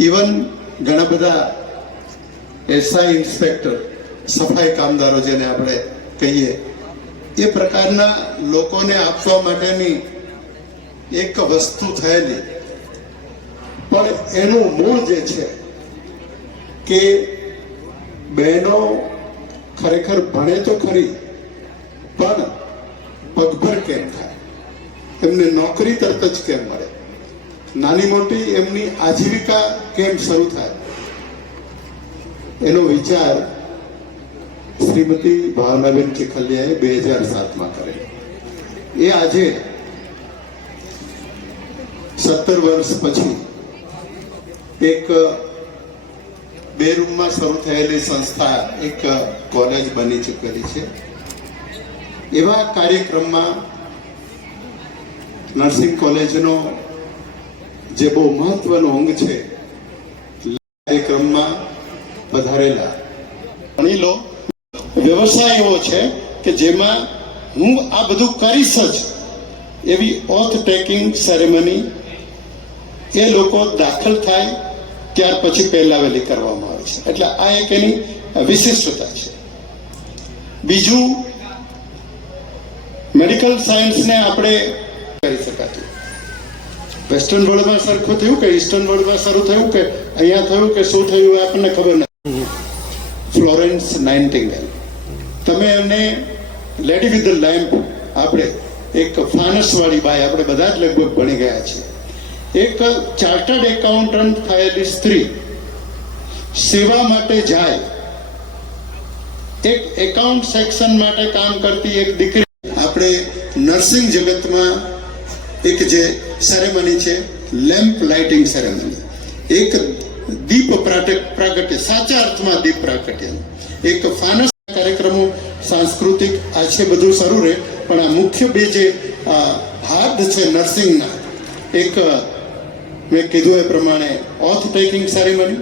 Even ઘણા બધા SI inspector સફાઈ કામદારો જેને આપણે કહીએ, એ પ્રકારના લોકોને આપવા માટેની એક વસ્તુ થયેલી. પણ એનું મૂળ જે છે કે બહેનો ખરેખર ભણે તો ખરી, પણ પગભર કેમ થાય? એમને નોકરી તરત જ કેમ મળે? નાની મોટી એમની આજીવિકા કેમ શરૂ થાય? એનો વિચાર શ્રીમતી ભાવનાબેન ચીખલિયાએ બે હજાર સાતમાં કરેલો. એ આજે સત્તર વર્ષ પછી એક, બે રૂમમાં શરૂ થયેલી સંસ્થા એક કોલેજ બની ચૂકેલી છે. એવા કાર્યક્રમમાં નર્સિંગ કોલેજનો જે બહુ મહત્વનો અંગ છે કાર્યક્રમમાં પધારેલા. ગણી લો, વ્યવસાય એવો છે કે જેમાં હું આ બધું કરીશ જ, એવી ઓથ ટેકિંગ સેરેમની એ લોકો દાખલ થાય, ત્યાર પછી પહેલાવેલી કરવામાં આવે છે. એટલે આ એક એની વિશિષ્ટતા છે. બીજું મેડિકલ સાયન્સને આપણે વેસ્ટર્ન વર્લ્ડમાં સરખું થયું કે ઈસ્ટર્ન વર્લ્ડમાં શરૂ થયું કે અહીંયા થયું કે શું થયું એ આપણને ખબર નથી. ફ્લોરેન્સ નાઇન્ટિંગેલ તમે એમને લેડી વિથ ધ લેમ્પ આપણે એક ફાનસવાળી બાઈ, આપણે બધા જ લગભગ ભણી ગયા છીએ. એક ચાર્ટર્ડ એકાઉન્ટન્ટ થયેલી સ્ત્રી સેવા માટે જાય. એક એકાઉન્ટ સેક્શન માટે કામ કરતી એક દીકરી. આપણે નર્સિંગ જગતમાં એક જે સેરેમની છે લેમ્પ લાઇટિંગ સેરેમની એક દીપ પ્રાગટ્ય, સાચા અર્થમાં દીપ પ્રાગટ્ય. એક ફાનસ કાર્યક્રમો સાંસ્કૃતિક, આ છે બધું શરૂ રહે પણ આ મુખ્ય બે જે હાર્દ છે નર્સિંગના એક, મેં કીધું એ પ્રમાણે ઓથ ટેકિંગ સેરેમની